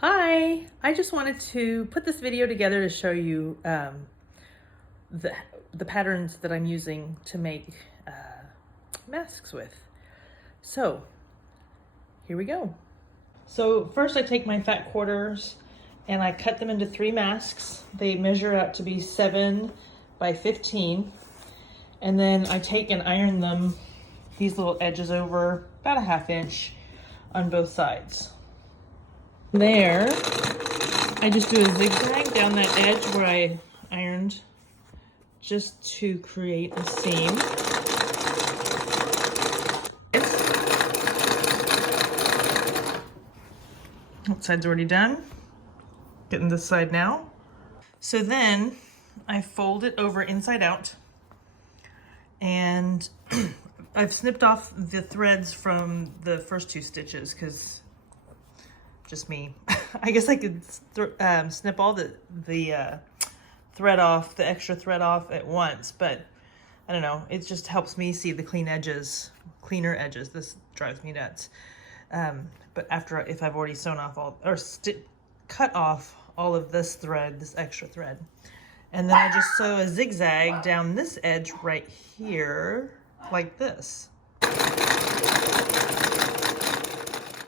Hi, I just wanted to put this video together to show you the patterns that I'm using to make masks with. So here we go. So first I take my fat quarters and I cut them into 3 masks. They measure out to be 7 by 15. And then I take and iron them, these little edges over about a 1/2 inch on both sides. There, I just do a zigzag down that edge where I ironed just to create a seam. That side's already done. Getting this side now. So then I fold it over inside out and I've snipped off the threads from the first 2 stitches because just me. I guess I could snip all the thread off, the extra thread off at once, but I don't know. It just helps me see the cleaner edges. This drives me nuts. But if I've already sewn off cut off all of this thread, this extra thread, and then I just sew a zigzag down this edge right here, like this.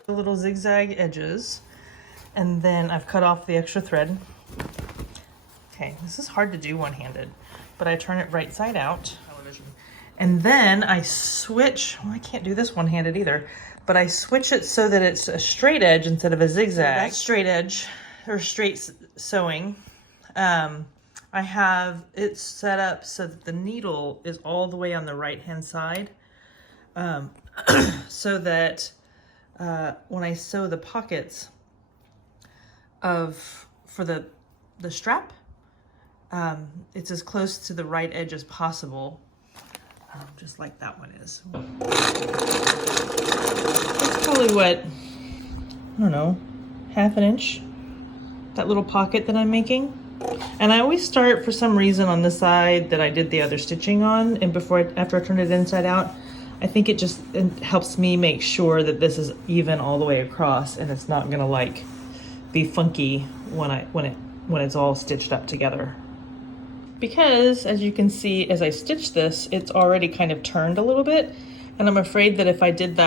The little zigzag edges, and then I've cut off the extra thread. Okay, this is hard to do one-handed, but I turn it right side out. And then I switch, well, I can't do this one-handed either, but I switch it so that it's a straight edge instead of a zigzag. So that's straight edge, or straight sewing. I have it set up so that the needle is all the way on the right-hand side, so that when I sew the pockets for the strap, it's as close to the right edge as possible, just like that one is. It's probably what, I don't know, 1/2 inch, that little pocket that I'm making. And I always start, for some reason, on the side that I did the other stitching on, and after I turn it inside out, I think it helps me make sure that this is even all the way across and it's not gonna like be funky when it's all stitched up together. Because as you can see, as I stitch this, it's already kind of turned a little bit, and I'm afraid that if I did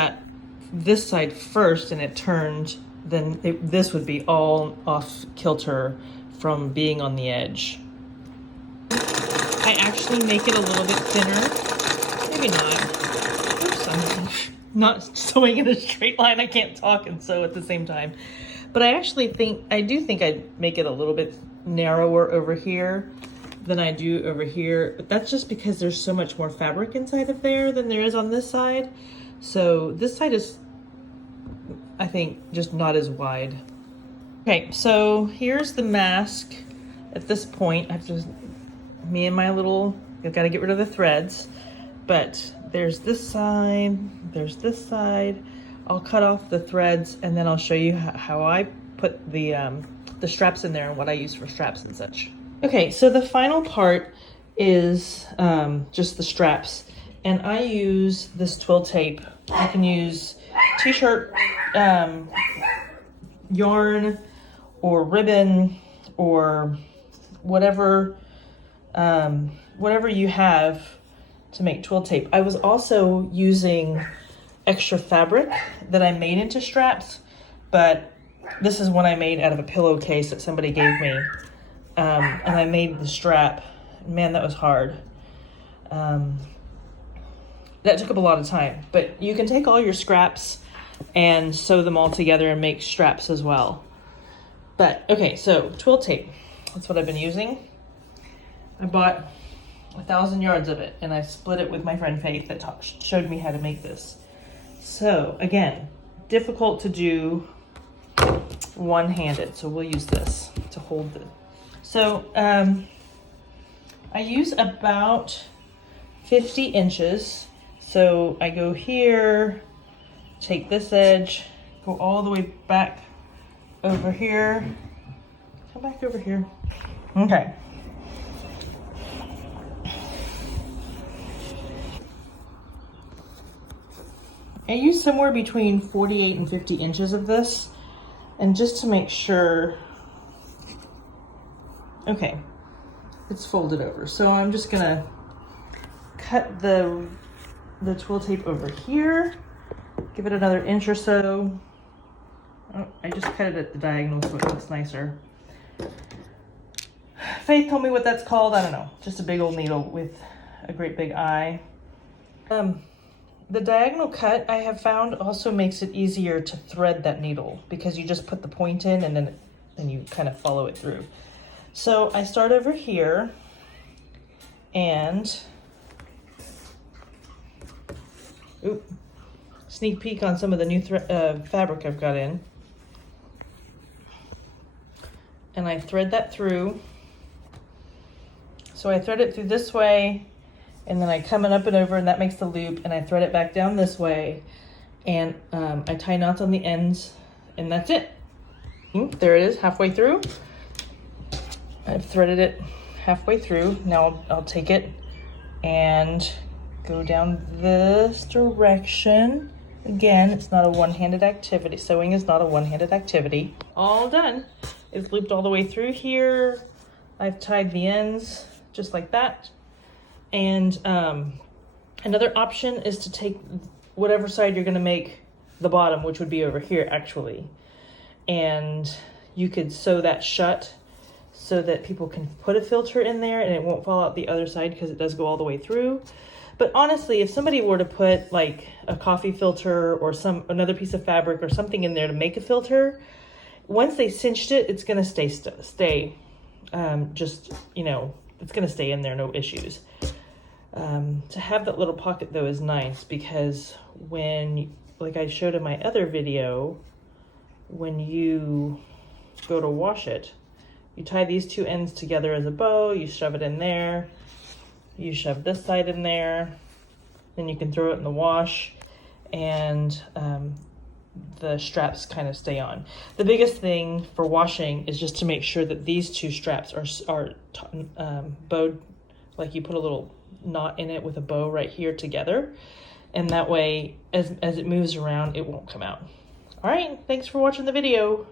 this side first and it turned, then this would be all off kilter from being on the edge. I actually make it a little bit thinner, maybe not. Oops, I'm not sewing in a straight line. I can't talk and sew at the same time. But I do think I'd make it a little bit narrower over here than I do over here. But that's just because there's so much more fabric inside of there than there is on this side. So this side is, I think, just not as wide. Okay, so here's the mask. At this point, I've got to get rid of the threads, but there's this side. I'll cut off the threads and then I'll show you how I put the straps in there and what I use for straps and such. Okay, so the final part is just the straps, and I use this twill tape. I can use t-shirt yarn or ribbon or whatever you have to make twill tape. I was also using extra fabric that I made into straps, but this is one I made out of a pillowcase that somebody gave me, and I made the strap. Man, that was hard. That took up a lot of time, but you can take all your scraps and sew them all together and make straps as well. But okay, so twill tape, that's what I've been using. I bought 1,000 yards of it, and I split it with my friend Faith that showed me how to make this. So again, difficult to do one-handed, so we'll use this to hold it. So I use about 50 inches. So I go here, take this edge, go all the way back over here, come back over here. Okay. I use somewhere between 48 and 50 inches of this. And just to make sure, okay, it's folded over. So I'm just gonna cut the twill tape over here, give it another inch or so. Oh, I just cut it at the diagonal so it looks nicer. Faith told me what that's called. I don't know. Just a big old needle with a great big eye. The diagonal cut I have found also makes it easier to thread that needle because you just put the point in and then you kind of follow it through. So I start over here and sneak peek on some of the new fabric I've got in. And I thread that through. So I thread it through this way, and then I come it up and over, and that makes the loop, and I thread it back down this way, and I tie knots on the ends, and that's it. There it is, halfway through. I've threaded it halfway through. Now I'll take it and go down this direction. Again, it's not a one-handed activity. Sewing is not a one-handed activity. All done. It's looped all the way through here. I've tied the ends just like that. And another option is to take whatever side you're gonna make the bottom, which would be over here actually. And you could sew that shut so that people can put a filter in there and it won't fall out the other side because it does go all the way through. But honestly, if somebody were to put like a coffee filter or another piece of fabric or something in there to make a filter, once they cinched it, it's gonna stay just, you know, it's gonna stay in there, no issues. To have that little pocket though is nice because when, like I showed in my other video, when you go to wash it, you tie these two ends together as a bow, you shove it in there, you shove this side in there, then you can throw it in the wash, and the straps kind of stay on. The biggest thing for washing is just to make sure that these two straps are bowed, like you put a little knot in it with a bow right here together, and that way as it moves around it won't come out. All right, thanks for watching the video.